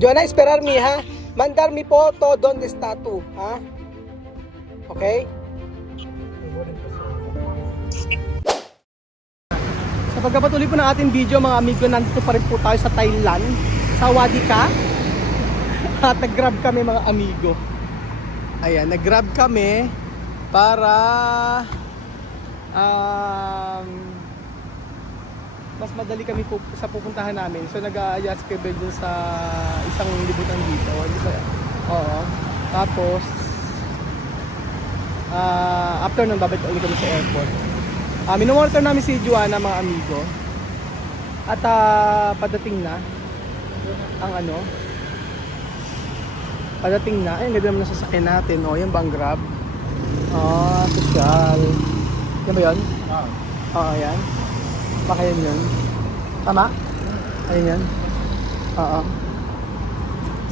Joanna, esperar mi, ha? Mandar mi foto donde está tú, ha? Okay? Sa pagkapatuloy po ng ating video, mga amigo, nandito pa rin po tayo sa Thailand, sa Wadi Ka. At nag-grab kami, mga amigo. Ayan, nag-grab kami para mas madali kami sa pupuntahan namin. So nag-aayas kay Ben dun sa isang libutan dito, di ba? Oo. Tapos after nun babalik ulit kami sa airport. Minomonitor namin si Joanna, mga amigo. At padating na ang padating na. Ay, ang ganda naman ng sasakyan natin. O, yan ba ang Grab? Social. Yan ba yun? Oo, yan. Baka yan yun. Tama? Ayun yan. Oo.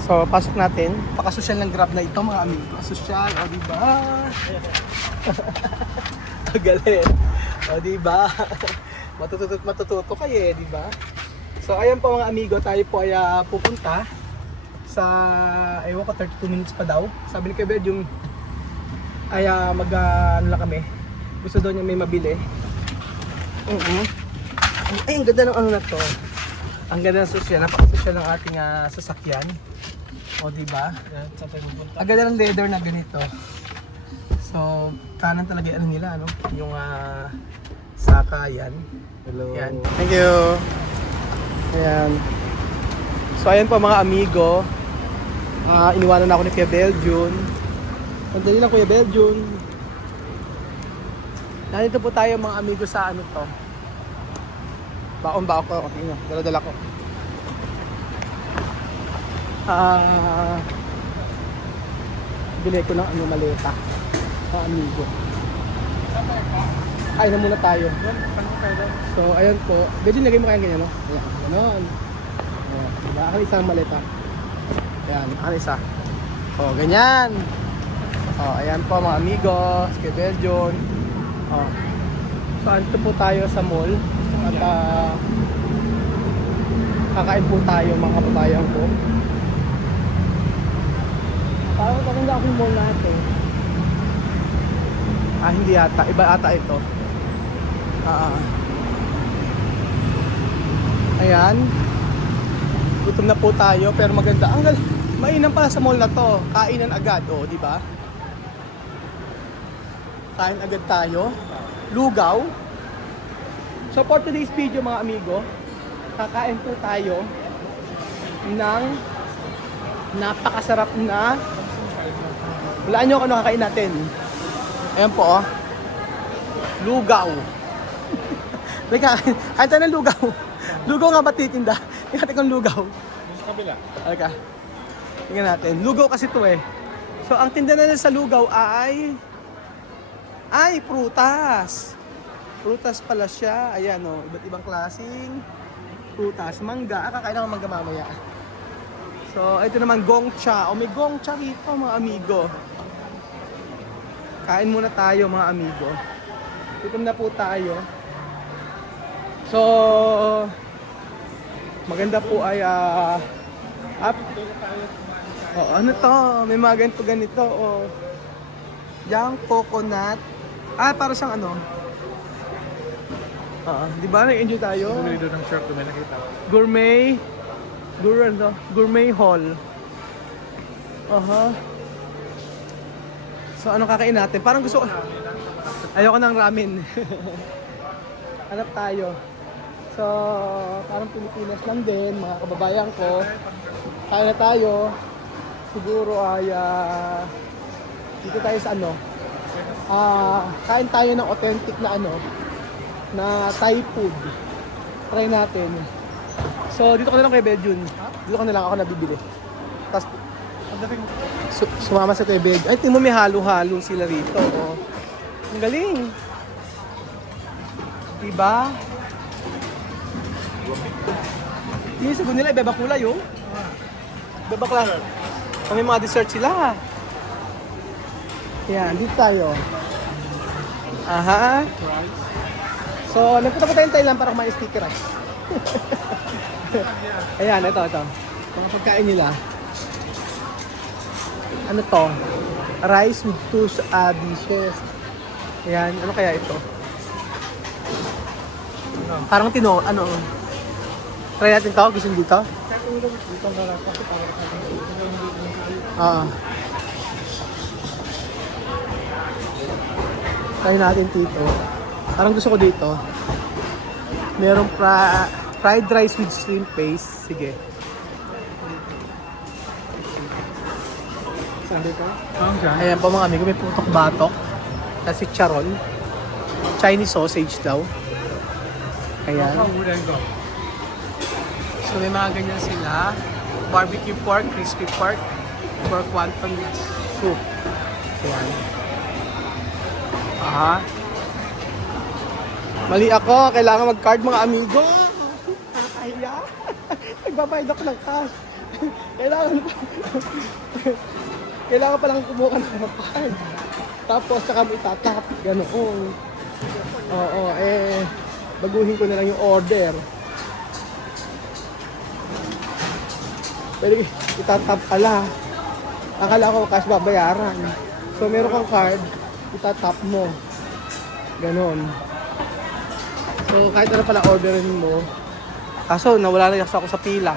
So, pasok natin. Paka-social ng Grab na ito, mga amigo. Social, o diba? Galing. O diba? Matututo kayo eh, diba? So, ayan po mga amigo. Tayo po ay pupunta sa, ewan ko, 32 minutes pa daw. Sabi ni Kebed yung ay ano lang kami. Gusto daw niya may mabili. Ay, ang ganda ng ano na to. Ang ganda ng social. Napaka-social ng ating sasakyan. O, diba? Ang ganda ng leather na ganito. So, kanan talaga ano nila, ano? Yung sakayan. Hello. Yan. Thank you. Ayan. So, ayan po mga amigo. Iniwanan ako ni Kuya Beljun. Sandali lang, Kuya Beljun. Nandito po tayo mga amigo sa ano to. Baon ba ako? Okay nga, dala-dala ko. Bili ko ng maleta. Mga amigo. Kain na muna tayo. So, ayan po. Beljun, lagay mo kaya ganyan, no? Ayan, gano'n. Ayan, diba? Akin isang maleta. Ayan, akin isa. O, ganyan. O, ayan po mga amigo. Sige, Beljun. O. So, andito po tayo sa mall. At kakain po tayo mga kababayan ko. Parang maganda akong mall natin. Hindi yata. Iba ata ito. Ayan. Gutom na po tayo pero maganda. Ang mainam pala sa mall na to. Kainan agad, oh, di ba? Kain agad tayo. Lugaw. So for today's video mga amigo, kakain po tayo ng napakasarap na, walaan nyo kung ano kakain natin. Ayan po, oh. Lugaw. Kain tayo ng lugaw. Lugaw nga ba titinda? Tingnan natin kung lugaw. Sa kabila. Halika. Tingnan natin. Lugaw kasi to eh. So ang tinda na sa lugaw ay prutas. Prutas pala siya. Ayan o. Iba't ibang klaseng prutas. Mangga. Kakain ako mangga mamaya. So ito naman gongcha. O may gongcha rito mga amigo. Kain muna tayo mga amigo. Gutom na po tayo. So maganda po ay ano to? May mga ganito. Young coconut. Para siyang ano? Di ba? Nag-enjoy tayo? Bumili doon ng shirt doon, may nakita. Gourmet hall. So ano kakain natin? Parang gusto ko. Ayoko ng ramen. Hanap tayo. So parang Pilipinas lang din, mga kababayan ko. Kain na tayo. Siguro ay dito tayo sa ano. Kain tayo ng authentic na na Thai food. Try natin. So dito ko na lang kay Beljun. Dito ko na lang ako nabibili. Tapos sumama sa kay Beljun. Ay, tingnan mo may halo-halo sila rito. Oh. Ang galing. Diba? Yung sagot nila, ibeba kulay oh. Ibeba kulay. May mga dessert sila. Yan, dito tayo. So, nagpunta po tayong Thailand para kumain sticker rice. Ayan, ito. Mga pagkain nila. Ano to? Rice with two dishes. Ayan, ano kaya ito? Parang ano? Try natin to? Gusto nyo dito? Oo. Try natin dito. Parang gusto ko dito. Merong fried rice with shrimp paste. Sige. Saan dito? Ayan po mga amigo, may putok batok. Kasi charon. Chinese sausage daw. Ayan. So may mga ganyan sila. Barbecue pork, crispy pork, pork wonton soup. Ayan. Aha. Mali ako, kailangan mag-card mga amigo. Nakakahiya. Nagbabayad ako ng cash. Kailangan palang kumuha ng card. Tapos saka mo itatap. Ganoon. Oo, baguhin ko na lang yung order. Pero itatap pala. Akala ko cash babayaran. So meron kang card, itatap mo. Ganon. So kahit ano pala orderin mo. Kaso nawala na ako sa pila.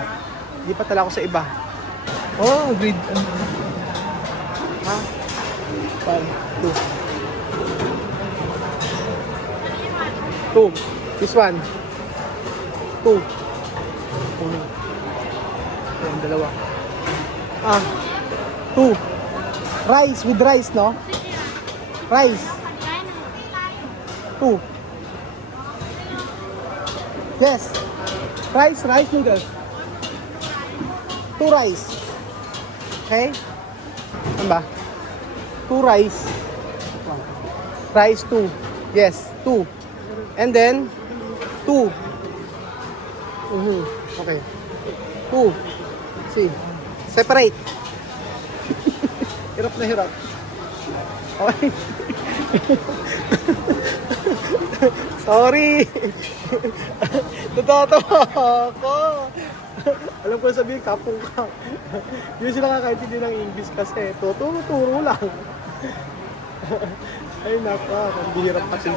Hindi pa tala ako sa iba. Oh, agreed. Ha? 1, 2. 2. This one. 2. Ayan, dalawa. 2. Rice with rice, no? Rice. 2. Yes. Rice noodles. 2 rice. Okay? Ano ba? 2 rice. Rice 2. Yes, 2. And then 2. Okay. 2. See. Separate. Hirap na hirap. Okay. Sorry. Totoo ako. Alam ko sabihin, kapong ka. Hindi sila kakaintindi ng English kasi. Turo lang. Ay nako, ang hirap kasi.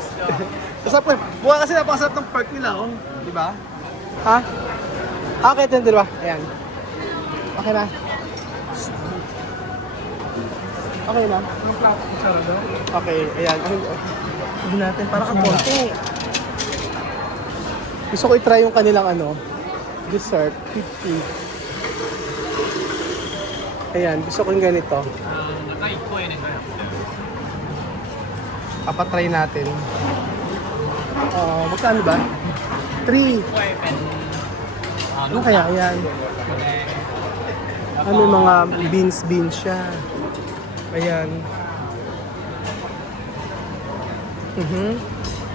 Masarap. Buka kasi napakasarap ng pork nila, oh. Di ba? Ha? Okay, ito yung dalawa. Ayan. Okay na. Okay na. Anong plato ko sa ano? Okay, ayan. Hindi natin, para kaponte. Gusto ko i-try yung kanilang dessert, 50. Ayan, gusto ko yung ganito. Papatry natin. Magkano ba? 3. Ano kaya yan? Ano yung mga beans siya. Ayan.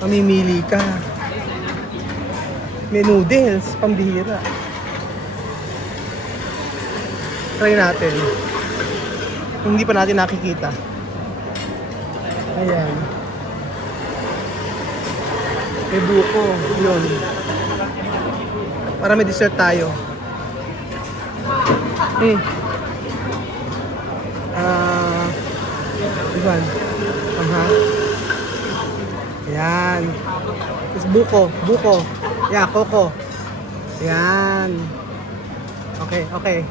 Mamimili ka. May noodles, pambihira. Try natin. Kung hindi pa natin nakikita. Ayan. May buko. Yun. Para may dessert tayo. Ivan. Ayan. Tapos buko. Yeah, coco. Ayan. Okay.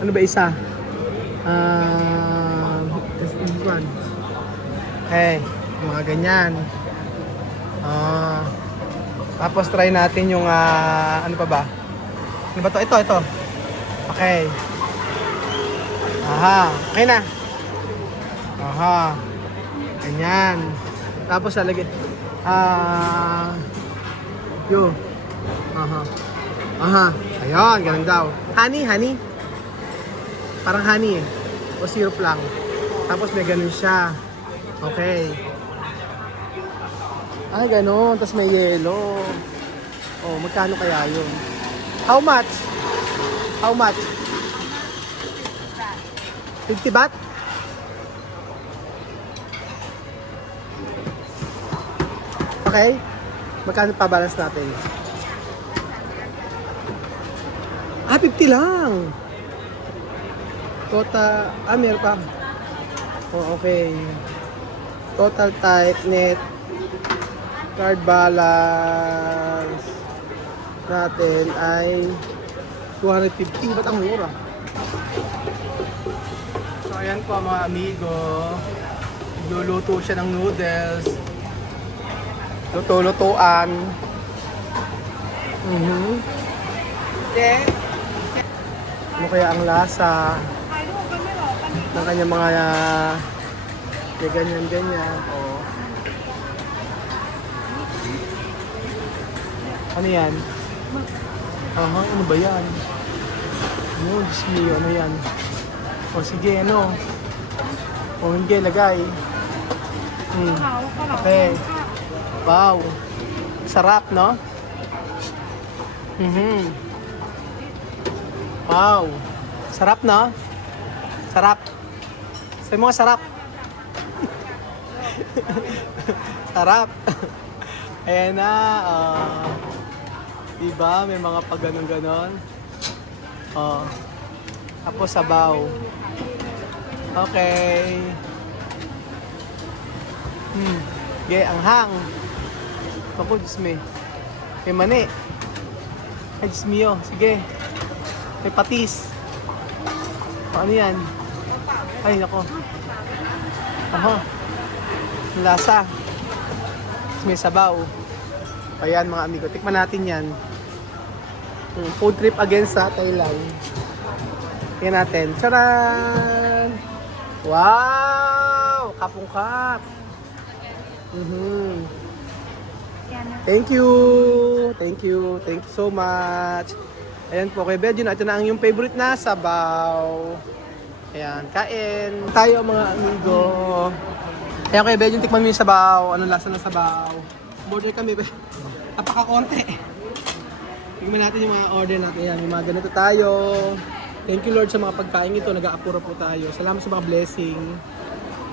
Ano ba isa? This one. Okay, mga ganyan. Tapos try natin yung ano pa ba? Ano ba to? Ito. Okay. Okay na. Ganyan. Tapos lalagyan. Ayun, ganun daw. Honey. Parang honey eh. O syrup lang. Tapos may ganun siya. Okay. Ganun. Tapos may yelo. Magkano kaya yun? How much? 50 baht? Okay. Magkano pa balance natin? Ah, 50 lang. Total, meron pa. Oh, okay. Total type, net, card balance natin ay 250. Ba't ang mura? So, ayan po mga amigo. Luluto siya ng noodles. Luto-lutuan. Then, ano kaya ang lasa ng kanyang mga ganyan-ganyan. Oh. Ano yan? Aha, ano ba yan? No, Diyos mio, ano yan? O sige, ano? O hindi, lagay. Okay. Wow. Sarap, no? Wow. Sarap, no? Sarap. Sabi mo, sarap. Sarap. Ayan na. Diba? May mga pag ganon-ganon. Tapos sabaw. Okay. Okay, anghang. Ako, Diyos me. May mani. Ay, Diyos mio. Sige. May patis. Ano yan? Ay, nako. Ang lasa. Tapos may sabaw. Ayan mga amigo. Tikman natin yan. Food trip again sa Thailand. Tingnan natin. Charan! Wow! Kapungkap. Thank you. Thank you. Thank you so much. Ayan po kay Belgian. Ito na ang yung favorite na sabaw. Ayan, kain. Tayo mga amigo. Ayan kay Belgian, tikman mo yung sabaw. Anong lasa ng sabaw? Order kami. Napaka-konti. Tingnan natin yung mga order natin. Ayan, yung mga ganito tayo. Thank you Lord sa mga pagkain ito. Nag-aapura po tayo. Salamat sa mga blessing.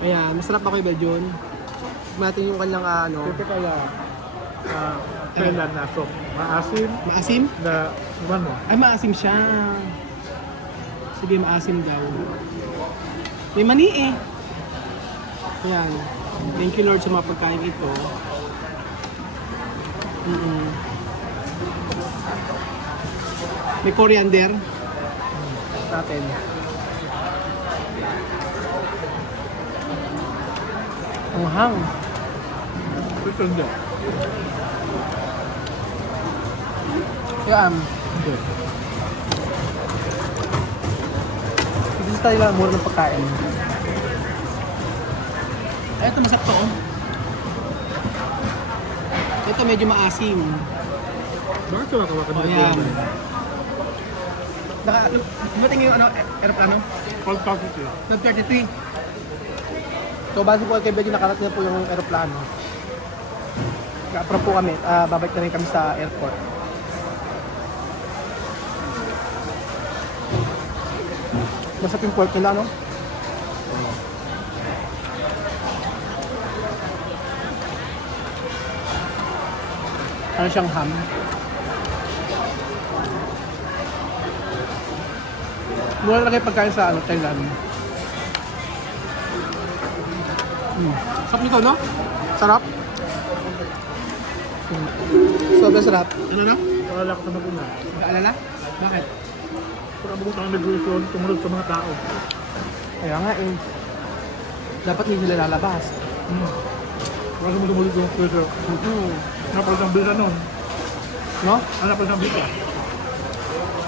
Ayan, masarap ako kay Belgian. Tingnan natin yung kanyang Ito kaya, Thailand na so, maasim maasim? na, ano, Ay, maasim siya. Sige, maasim daw. May mani eh. Ayan. Thank you Lord sa mga pagkain ito. May coriander. Natin. Ang hang. ito hindi. Yan. Hindi. Dito tayo lang mura ng pagkain. Ay, ito masakto oh. Ito medyo maasim. Bakit ka makawakan Oh, yan. Dumating yung aeroplano? 12:33. 12:33. So, base po kay Benji, nakarating na po yung aeroplano. Kapra po kami, babalik na rin kami sa airport. Masarap yung pork nila, no? Ano siyang ham? Mura lang kayo pagkain sa Thailand. Sarap nito, no? Sarap? Sobrang sarap. Ano na? Wala ko sa mag-una. Nag-aalala? Bakit? Pag abot ang negosyon, tumunod sa mga tao. Kaya nga eh. Dapat hindi sila lalabas. Wala sa mga yung pweso. Napal ng bisa nun. No? Napal ng bisa.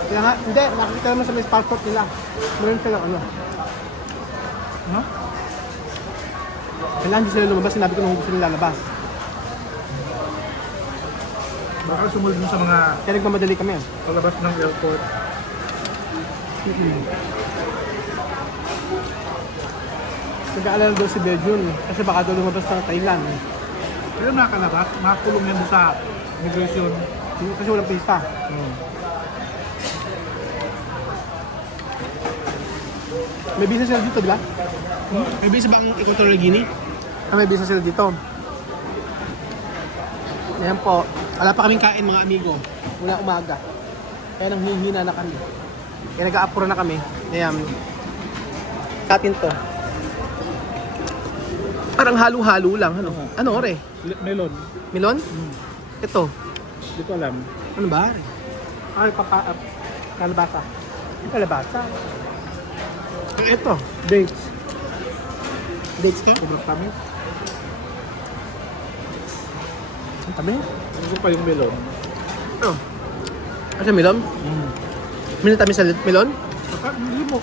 Kaya nga, hindi. Nakikita naman sa may passport nila. Meron silang ano. No? Kailangan hindi sila lumabas. Sinabi ko nung hindi sila lalabas. Baka sumunod mo sa mga Kaya nagmamadali kami. palabas ng airport. Nag-aalala daw si Belgium. Kasi baka daw lumabas ng Thailand. Pero nakakalabas, makakulong yan sa migration. Kasi walang pista. May business sila dito, di ba? May business ba ang Equatorial Guinea? May business sila dito. Ayan po. Wala pa kaming kain mga amigo. Mula umaga. Kaya nang hihina na kami. Kaya nag-aapura na kami. Ayan. Atin to. Parang halo-halo lang. Ano? Ano, ore? Melon. Melon? Ito. Hindi ko alam. Ano ba? Ay, kalabasa. Kalabasa. Ito. Dates. Dates to? Sobrang tamis. Ang tabi. Gusto pa yung melon. Oh. Ano melon? Melon tamis sa melon?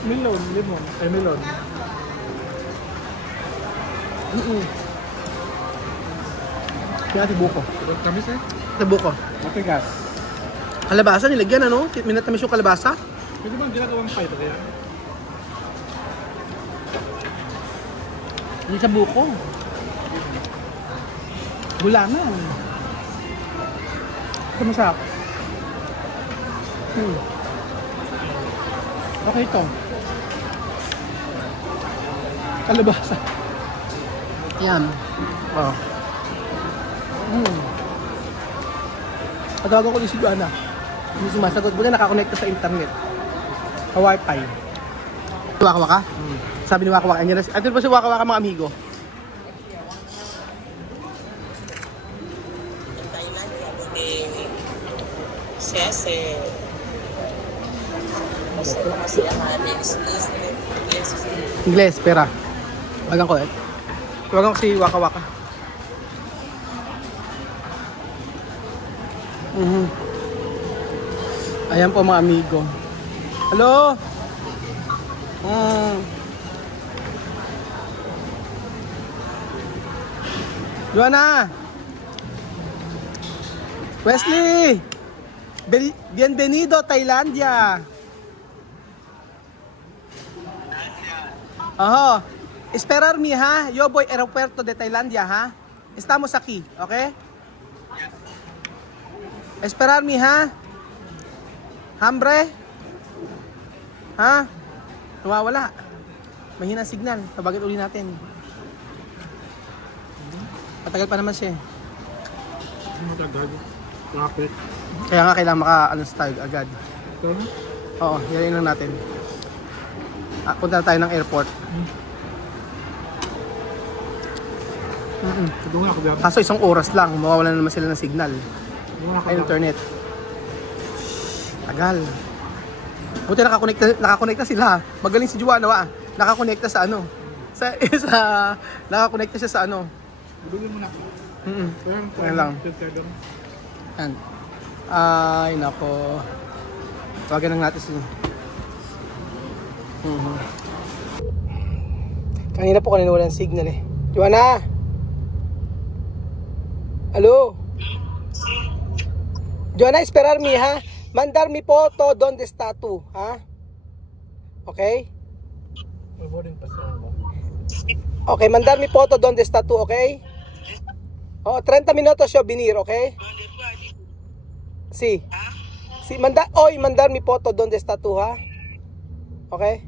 Limon. Ay, melon. Kaya ati buko. Sobrang tamis eh. Ati buko. Matigas. Kalabasa nilagyan ano? Minatamis yung kalabasa? Pwede ba ginagawang pie ito kaya? Hindi sa buko. Gulaman. Ito masarap. Okay ito. Kalabasa. Yan. Oh. Patawagan ko ni si Joanna. Hindi sumasagot. Buti nakakonect ka sa internet. Sa wifi. Waka-waka? Sabi ni Waka-waka niya. Ito ba si Waka-waka mga amigo? Thailand, yabuting sese. Kasi ang is Ingles, pera. Tawagan ko eh. Tawagan ko si Waka-waka. Ayan po mga amigo. Hello? Joanna! Wesley! Bienvenido Thailandia! Oho. Esperar me ha. Yo voy aeropuerto de Tailandia ha. Estamos aquí, okay? Esperar me ha. Hambre? Ha? Nawawala. Mahina signal. Tabagat uli natin. Matagal pa naman siya eh. Matagad. Rapid. Kaya nga kailangan maka-style agad. Ito? Oo, yan lang natin. Punta na tayo ng airport. Doon nga ako dyan. Kaso isang oras lang, mawawalan naman sila ng signal. Doon nga ako Ay, dyan. internet. Tagal. Buti nakakonekta sila. Magaling si Joanna wa. Nakakonekta sa ano? Nakakonekta siya sa ano? Bili mo na. Ayan lang. Yan. Ay, nako. Tawagan lang natin sila. Kanina po walang signal eh. Joanna! Hello? Joanna, esperar me ha. Mandar mi foto donde está tu, ha? Okay? May boarding pass na ako. Okay, mandar mi foto donde está tu, okay? Oh, 30 minutos yo venir, okay? Sí. Sí, mandar mi foto donde está tu, ha? Okay?